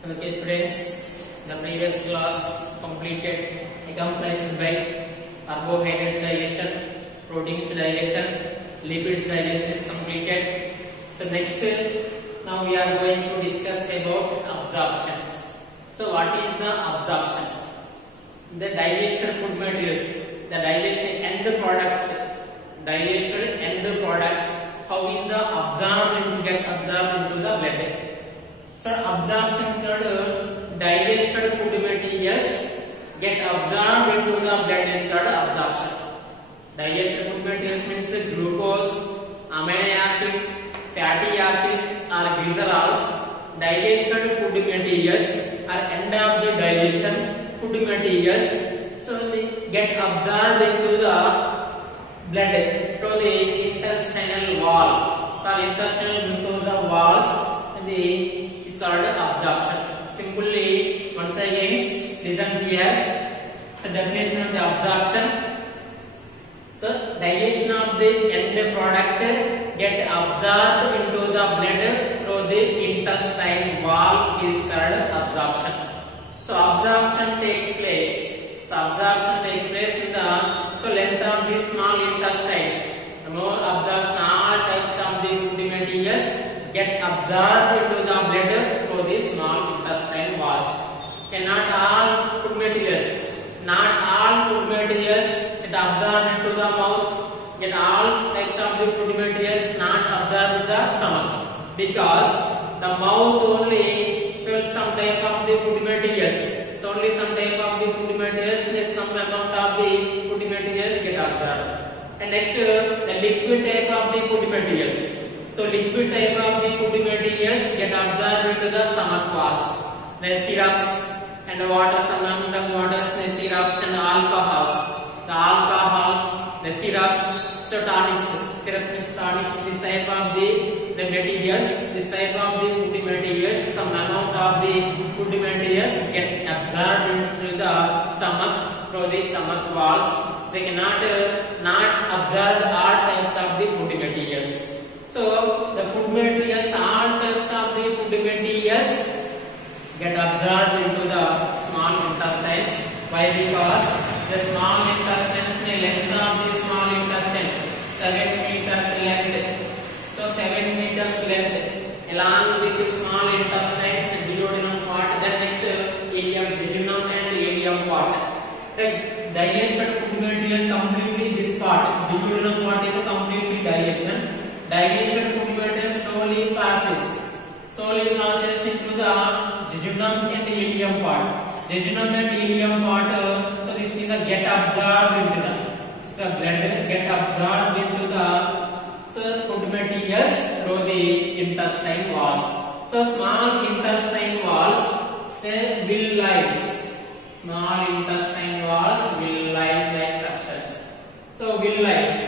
So okay students, the previous class completed accomplished by carbohydrates digestion, proteins digestion, lipids digestion is completed. So next now we are going to discuss about absorptions. So what is the absorptions? The digestion food materials, the digestion end products, how is the absorbed get absorbed into the blood? So absorption called digested food materials get absorbed into the blood is called absorption. Digested food materials means glucose, amino acids, fatty acids or glycerols. Digested food materials are end of the digestion food materials. So they get absorbed into the blood through the intestinal wall. So intestinal mucosa walls is called absorption. Simply once again listen here the definition of the absorption. So digestion of the end product get absorbed into the blood through the intestine wall is called absorption. So absorption takes place. In the length of the small intestines. The more absorption, all types of the food materials get absorbed into the blood through the small intestine walls. Okay, not all food materials get absorbed into the mouth. Get all types of the food materials not absorbed in the stomach, because the mouth only fills some type of the food materials. So only some type of the food materials, some amount of the food materials get absorbed. And next the liquid type of the food materials. So liquid type of the food materials get absorbed into the stomach walls. The syrups and the water, some amount of waters, the syrups and alcohols. The syrups, so tonics, this type of the materials, this type of the food materials, some amount of the food materials get absorbed into the stomachs through the stomach walls. They cannot not absorb all types of the food materials. So the food materials, all types of the food materials get absorbed into the small intestines. Why? Because the small intestines, the length of the small intestines 7 meters length. So 7 meters length along with the small intestines, the duodenum part. Then next ileum, jejunum and ileum part. The digested food materials completely this part. Duodenum part is completely digestion. Digested food materials slowly passes into the jejunum and ileum part. Jejunum and ileum part. So this is the get absorbed into the blood get absorbed into the food materials through the intestine walls. So small intestine walls they will rise. Small intestine walls will rise like structures. So will rise.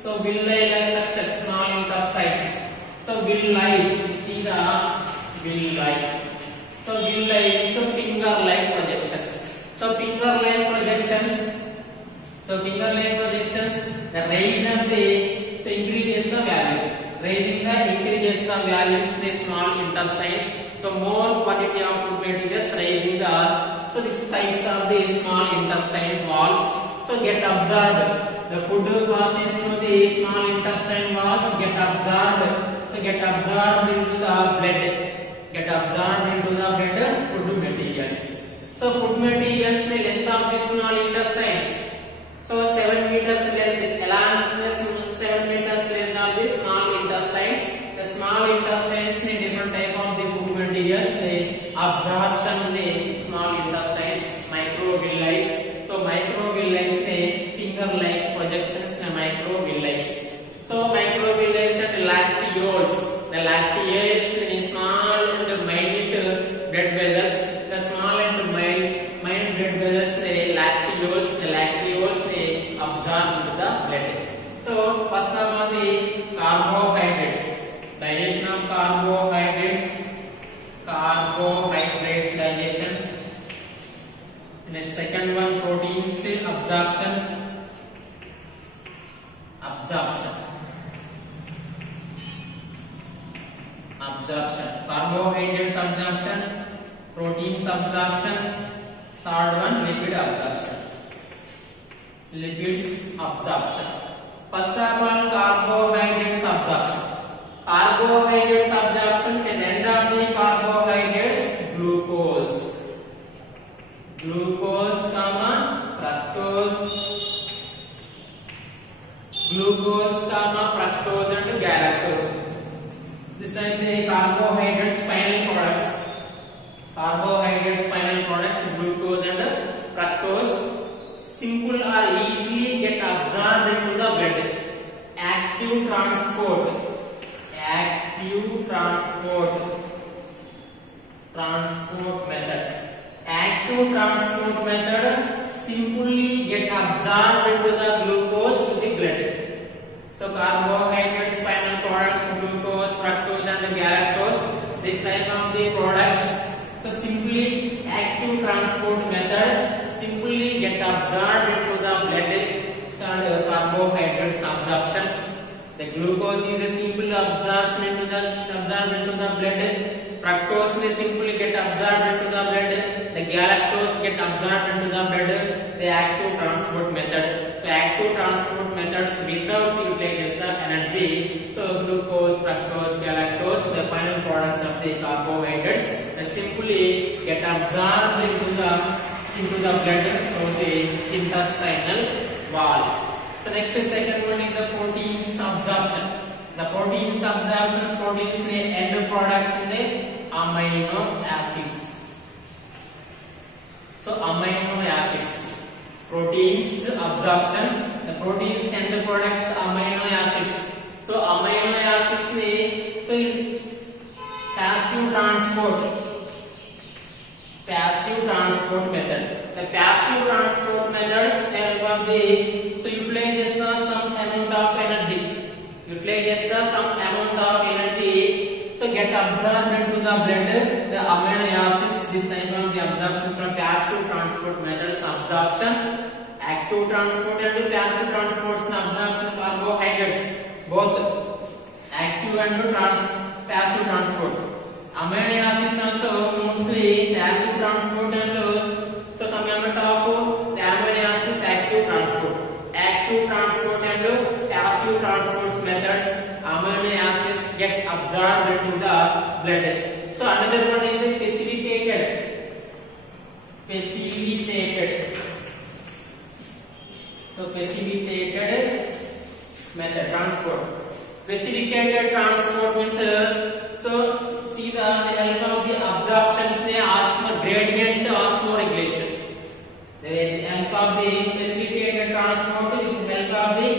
So will rise like structures. Small intestines. So will rise. See the will rise. So will rise. So finger-like projections. So finger-like projections. The raise of the increases the value. Raising the increases the values in the small intestines. So more quantity of food materials raising the this size of the small intestine walls. So get absorbed. The food passes through the small intestine walls get absorbed. So get absorbed into the blood. Food materials. So food materials the length of the small intestines. So 7 meters length along the 7 meters length of the small intestines. The small intestines the different type of the food materials. The absorption in the small intestines, microvilli. So microvilli the finger-like projections, the microvilli. So microvilli and lacteoles. The lacteoles the small and minute blood vessels. The small and minute blood vessels the lacteoles. The lacteoles they absorb into the blood. So first of all the carbohydrates. Digestion of carbohydrates. Digestion. And the second one proteins absorption. Carbohydrates absorption. proteins absorption. Third one, lipid absorption. Lipids absorption. First of all, carbohydrates absorption. Carbohydrates absorption, at the end of the carbohydrates, glucose. Glucose, fructose. Glucose, fructose and galactose. This is the carbohydrates final products. Carbohydrates final products, glucose and fructose, simple or easily get absorbed into the blood. Active transport. Transport method. Active transport method simply get absorbed into the glucose to the blood. So carbohydrates final products, glucose, fructose and galactose, this type of the products, so simply active transport method simply get absorbed into the blood called carbohydrates absorption. The glucose is a simple absorption into the blood. Fructose may simply get absorbed into the blood. The galactose get absorbed into the blood. The active transport method. So active transport methods without utilizes the energy. So glucose, fructose, galactose, the final products of the carbohydrates, simply get absorbed into the blood through the intestinal wall. So next second one is the proteins absorption. The proteins absorption, proteins the end products in the amino acids. So amino acids, proteins absorption, the proteins end products amino acids. So amino acids ne, so passive transport method. The passive transport methods help of the, so utilizes some amount of energy. So get absorbed into the blood. The amino acids, this type of the absorption from passive transport methods absorption. Active transport and passive transports absorption carbohydrates, both active and passive transport. Amino acids also mostly passive transport and so some amount of the amino acids active transport and passive transport methods. Amino acids get absorbed into the blood. So another one is the facilitated method transport. Facilitated transport means so see the help of the absorptions they gradient osmoregulation. The help of the facilitated transport with help of the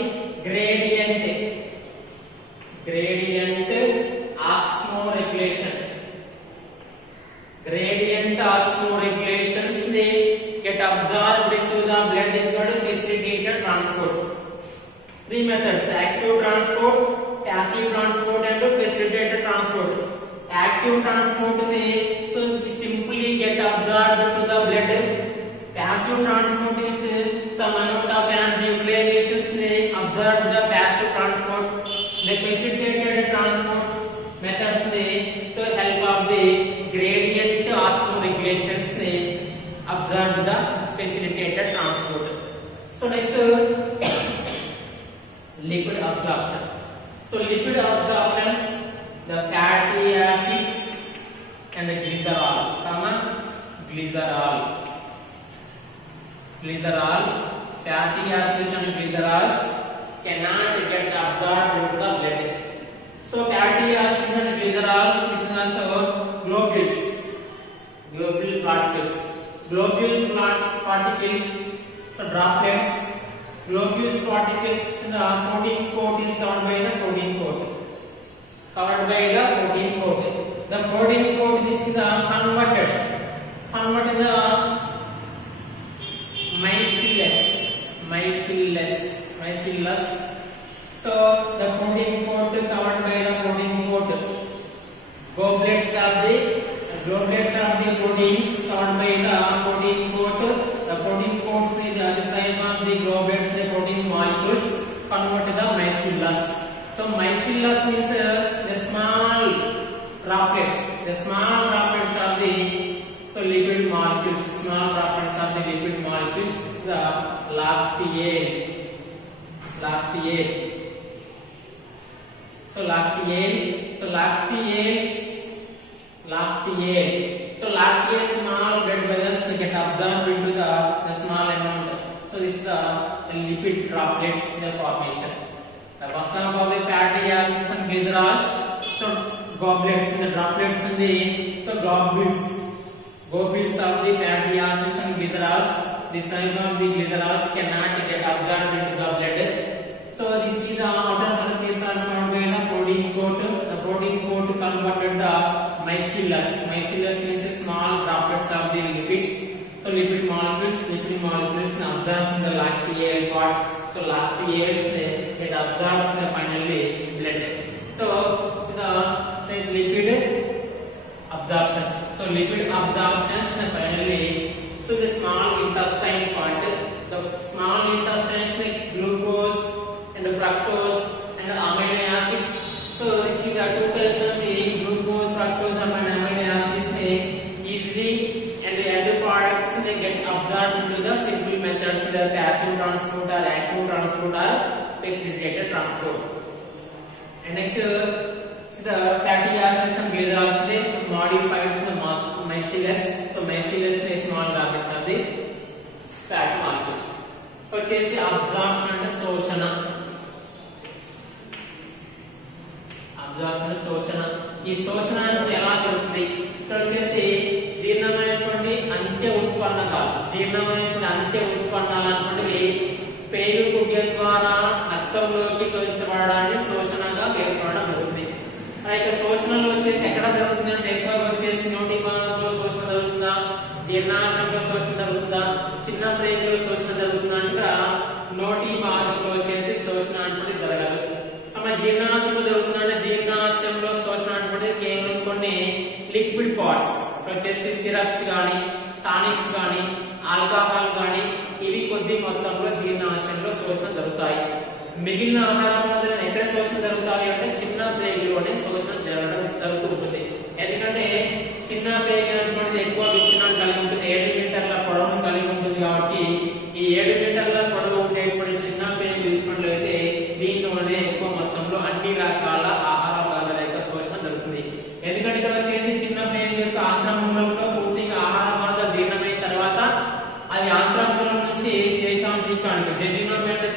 gradient osmoregulations they get absorbed into the blood is called facilitated transport. Three methods: active transport, passive transport and facilitated transport. Active transport may so simply get absorbed into the blood. Passive transport with some amount of energy utilizations may absorb the passive transport. The facilitated transport methods may to help of the gradient osmoregulations may absorb the facilitated transport. So next lipid absorption. So lipid absorptions, the fatty acids and the glycerol, fatty acids and glycerols cannot get absorbed into the blood. So fatty acids and glycerols, this is also globules particles, so droplets. Globules particles, the protein coat is covered by the protein coat. The protein coat is converted the micellus. So the protein coat covered by the protein coat. Goblets of the proteins covered by the protein coat. The protein coats with this type of the goblets, the protein molecules convert to the micellus. So micellus means the small droplets of the, so the lacteal. So lacteal small blood vessels get absorbed into the small amount. So this is the lipid droplets in the formation. The first term of the fatty acids and glycerols. So goblets in the droplets in the goblets of the fatty acids and glycerols. This type of the glycerols cannot get absorbed into the blood. So this is the outer surface are formed by the protein coat. The protein coat converted the micellus. Micellus means small droplets of the lipids. So lipid molecules absorb in the lacteal parts. So lacteals get absorbed in the finally blood. So the lipid absorptions. So lipid absorptions finally. So the small intestine part. The small intestines like glucose and fructose and amino acids. So this is the two types of the glucose, fructose, and amino acids. They easily and the end products they get absorbed into the simple methods, the passive transport or active transport or facilitated transport. And next, the fatty acids and glycerols they modified the micellus. So micellus is small droplets of the fat molecules. వచ్చేసి అబ్జార్ప్షన్ అంటే శోషణ. ఈ శోషణ అంటే ఎలా జరుగుతుంది? ఇక్కడ వచ్చేసి జీర్ణమైనటువంటి అంత్య ఉత్పన్నాలు అనుకోండి పేగు కుడ్యం ద్వారా రక్తంలోకి శోషించబడడాన్ని శోషణగా పేర్కొనడం జరుగుతుంది. అలాగే శోషణలో వచ్చేసి ఎక్కడ జరుగుతుంది అంటే ఎక్కువగా వచ్చేసి నోటి భాగంలో శోషణ జరుగుతుందా, జీర్ణాశయంలో శోషణ జరుగుతుందా, చిన్న ప్రేగులో శోషణ జరుగుతుందా అంటే నోటి భాగంలో వచ్చేసి శోషణ అంటే జరగదు. అలా జీర్ణాశయంలో జరుగుతుందంటే జీర్ణాశయంలో శోషణ అంటే కేవలం కొన్ని లిక్విడ్ పార్ట్స్ వచ్చేసి సిరప్స్ గానీ, టానిక్స్ గానీ, ఆల్కహాల్ గానీ ఇవి కొద్ది మొత్తంలో జీర్ణాశయంలో శోషణ జరుగుతాయి. మిగిలిన ఆహార పదార్థాలను ఎక్కడ శోషణ జరుగుతాయి అంటే చిన్న ప్రేగులోనే శోషణ జరుగుతూ ఉంటుంది. ఎందుకంటే చిన్న ప్రేగు అనుకున్నది ఎక్కువ విస్తీర్ణాన్ని కలిగి ఉంటుంది, 7 మీటర్ల పొడవును కలిగి ఉంటుంది. కాబట్టి ఈ 7 మీటర్ల పొడవు ఉండేటువంటి చిన్న ప్రేగు తీసుకున్నట్లయితే దీంట్లోనే ఎక్కువ మొత్తంలో అన్ని రకాల ఆహార పదార్థాల యొక్క శోషణ జరుగుతుంది. ఎందుకంటే ఇక్కడ వచ్చేసి చిన్న ప్రేగు యొక్క ఆంత్రమూలంలో పూర్తిగా ఆహార పదార్థాలు జీర్ణమైన తర్వాత అది ఆంత్రమూలం నుంచి శేషాంత్రికానికి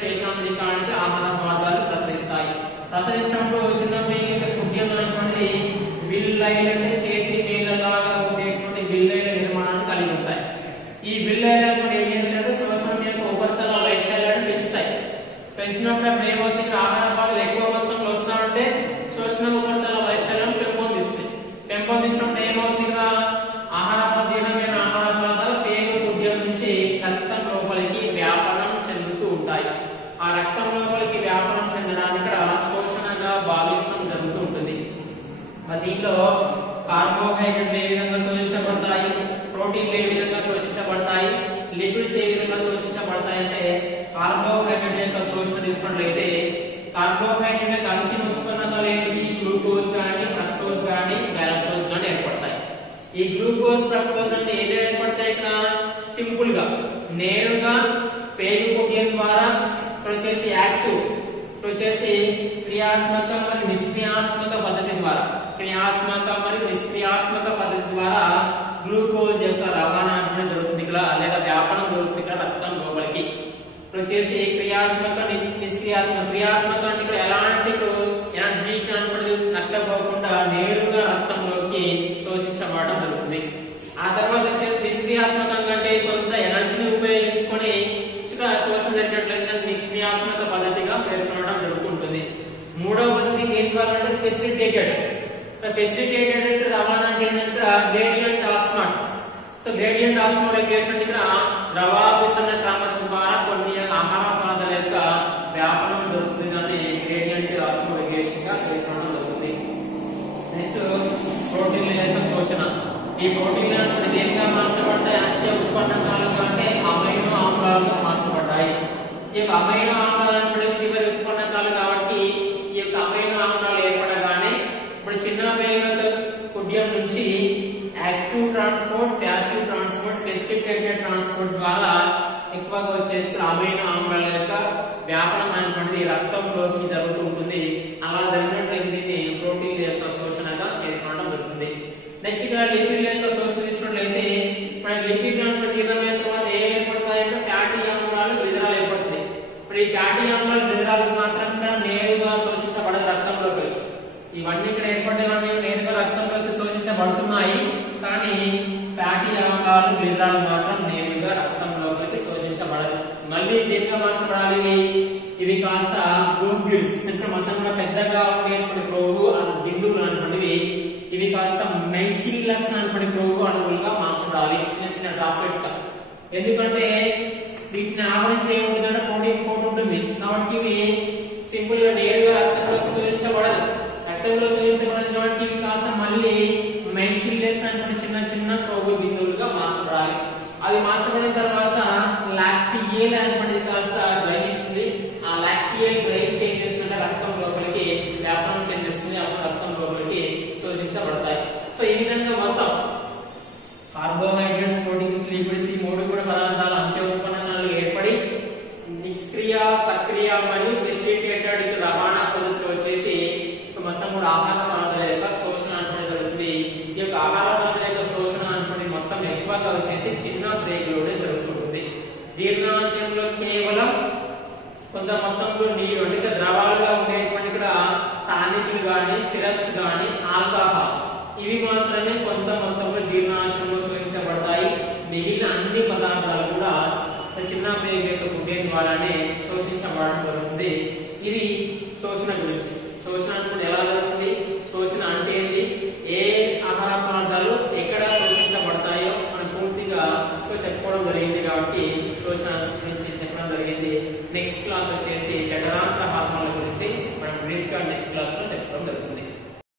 శేషాంత్రికానికి ఆహార పదార్థాలు ప్రసరిస్తాయి. ప్రసరించినప్పుడు చిన్న ప్రేగు యొక్క కుడ్యం అనేటువంటి విల్లైలు అంటే చేతి వేగలాగా ఉండేటువంటి విల్లైల నిర్మాణాన్ని కలిగి ఉంటాయి. ఈ విల్లైలను ఏం చేస్తారంటే శోషణం యొక్క ఉపరితల వైశాల్యాన్ని పెంచుతాయి. పెంచినప్పుడు ఏమవుతుంది, ఆహార పదార్థాలు ఎక్కువ మొత్తంలో వస్తాయంటే శోషణ ఉపరితల వైశాల్యం పెంపొందించినప్పుడు ఏమవుతుంది, జీర్ణమైన ఆహార పదార్థాలు పేగు కుడ్యం నుంచి రక్తం లోపలికి వ్యాపనం చెందుతూ ఉంటాయి. ఆ రక్తం లోపలికి వ్యాపనం చెందడానికి ఇక్కడ శోషణగా భావించడం జరుగుతూ ఉంటుంది. దీంట్లో కార్బోహైడ్రేట్లు ఏ విధంగా శోషించబడతాయి, ప్రోటీన్లు ఏ విధంగా శోషించబడతాయి, లిపిడ్స్ ఏ విధంగా శోషించబడతాయి అంటే కార్బోహైడ్రేట్ యొక్క శోషణ తీసుకున్నట్లయితే కార్బోహైడ్రేట్ యొక్క అంతిమ ఉత్పన్నాలు ఏంటి, గ్లూకోజ్ గానీ, ఫ్రక్టోజ్ గానీ, గ్యాలక్టోజ్ గానీ ఏర్పడతాయి. ఈ గ్లూకోజ్, ఫ్రక్టోజ్ అంటే ఏది ఏర్పడతాయి? ఇక్కడ సింపుల్ గా నేరుగా పేగు కుడ్యం ద్వారా వచ్చేసి యాక్టివ్ వచ్చేసి క్రియాత్మక మరియు నిష్క్రియాత్మక పద్ధతి ద్వారా గ్లూకోజ్ యొక్క రవాణా జరుగుతుంది ఇక్కడ, లేదా వ్యాపనం జరుగుతుంది ఇక్కడ రక్తం లోపలికి. వచ్చేసి క్రియాత్మక క్రియాత్మక అంటే ఇక్కడ ఎలాంటి ఎనర్జీ నష్టపోకుండా నేరుగా రక్తంలోకి శోషించబడడం జరుగుతుంది. ఆ తర్వాత వచ్చేసి నిష్క్రియాత్మకంగా అంటే కొంత ఎనర్జీని ఉపయోగించుకొని శోషణ జరిగినట్లయితే నిష్క్రియాత్మక పద్ధతిగా పేర్కొనడం జరుగుతుంటుంది. మూడవ పద్ధతి దేని ద్వారా అంటే ఫెసిలిటేటెడ్ రవాణా అంటే గ్రేడియంట్ ఆస్మోట్. సో గ్రేడియంట్ ఆస్మోట్ ఎక్వేషన్ ఇక్కడ ద్రవాభిసరణ క్రమం ద్వారా కొన్ని ఆహార పదార్థాల యొక్క వ్యాపనం జరుగుతుంది. దాన్ని గ్రేడియంట్ ఆస్మోట్ ఎక్వేషన్ గా పేర్కొనడం జరుగుతుంది. నెక్స్ట్ ప్రోటీన్ల యొక్క శోషణ. ఈ ప్రోటీన్లు దేనిగా మార్చబడ్డాయి? అంత్య ఉత్పన్నాలుగా అంటే అమైనో ఆమ్లాలుగా మార్చబడ్డాయి. ఈ యొక్క అమైనో ఆమ్లాలు చివరి ఉత్పన్నాలు కాబట్టి ఈ యొక్క అమైనో ఆమ్లాలు ఏర్పడగానే ఇప్పుడు చిన్న ప్రేగు కుడ్యం నుంచి active transport, passive transport, facilitated transport ద్వారా ఎక్కువగా వచ్చేసి అమైనో ఆమ్లాల యొక్క వ్యాపనం అనేటువంటిది రక్తంలోకి జరుగుతూ ఉంటుంది. అలా జరిగినట్లయితే దీన్ని ప్రోటీన్ల యొక్క శోషణగా పేర్కొనడం జరుగుతుంది. నెక్స్ట్ ఇక్కడ లిపిడ్ల యొక్క శోషణ తీసుకున్నట్లయితే మన లిపిడ్ అనేటువంటి జీర్ణమైన తర్వాత ఏం ఏర్పడతాయంటే ఫ్యాటీ ఆమ్లాలు గ్లిజరాల్ ఏర్పడుతుంది. ఇప్పుడు ఈ ఫ్యాటీ ఆమ్లాలు గ్లిజరాల్ మాత్రం నేరుగా శోషించబడదు రక్తంలోకి. ఇవన్నీ ఇక్కడ ఏర్పడేవన్నీ నేరుగా రక్తంలోకి శోషించబడుతున్నాయి, కానీ ఫ్యాటీ ఆమ్లాలు గ్లిజరాల్ మాత్రం నేరుగా రక్తంలోకి శోషించబడదు. మళ్ళీ దేనిగా మార్చబడాలి? ఇవి కాస్త గ్లూబిడ్స్ అంటే మొత్తంలో పెద్దగా ఉండేటువంటి క్రొవ్వు బిందువులు అనేటువంటివి ఇవి కాస్త మైసిల్లస్ అనేటువంటి క్రొవ్వు అణువులుగా మార్చబడాలి, చిన్న చిన్న డ్రాప్లెట్స్ గా. ఎందుకంటే వీటిని ఆవరించి ఏముంటుందంటే ప్రోటీన్ కోట్ ఉంటుంది, కాబట్టి ఇవి సింపుల్ గా నేరుగా రక్తంలోకి శోషించబడదు. రక్తంలో శోషించబడదు కాబట్టి ఇవి కాస్త మళ్ళీ మైసిల్లస్ అనేటువంటి చిన్న చిన్న క్రొవ్వు బిందువులుగా మార్చబడాలి. అది మార్చబడిన తర్వాత లాక్టియేల్ అనేటువంటిది కాస్త గ్రహిస్తుంది. ఆ లాక్టియేల్ గ్రహించి ఏం చేస్తుంటే రక్తం లోపలికి వ్యాపనం చెందిస్తుంది. అప్పుడు రక్తం లోపలికి శోషించబడతాయి. సో ఈ విధంగా మొత్తం కార్బోహైడ్రేట్స్, ప్రోటీన్స్, లిపిడ్స్ ఈ మూడు కూడా పదార్థాలు అంత్య ఉత్పన్నాలు ఏర్పడి నిష్క్రియ, సక్రియ మరియు ఫెసిలిటేటెడ్ రవాణా పద్ధతిలో వచ్చేసి మొత్తం కూడా ఆహార పదార్థాల యొక్క శోషణ అనేది జరుగుతుంది. ఈ యొక్క ఆహార పదార్థాల యొక్క శోషణ అనేది మొత్తం ఎక్కువగా వచ్చేసి చిన్న ప్రేగులోనే జరుగుతుంటుంది. జీర్ణాశయంలో కేవలం కొంత మొత్తంలో నీరు అంటే ద్రవాలుగా ఉండేటువంటి కూడా టానిక్లు గాని, సిరప్స్ గాని, ఆల్కహాల్ ఇవి మాత్రమే కొంత మొత్తంలో జీర్ణాశయంలో శోషించబడతాయి. మిగిలిన అన్ని పదార్థాలు కూడా చిన్న ప్రేగు యొక్క గుడ్డేం ద్వారానే శోషించబడడం జరుగుతుంది. ఇది శోషణ గురించి. శోషణ అంటే ఎలా జరుగుతుంది, శోషణ అంటే ఏంటి, ఏ ఆహార పదార్థాలు ఎక్కడ శోషించబడతాయో మనం పూర్తిగా చెప్పుకోవడం జరిగింది. కాబట్టి శోషణ గురించి చెప్పడం జరిగింది. నెక్స్ట్ క్లాస్ వచ్చేసి జఠరాంతర హార్మోన్ల గురించి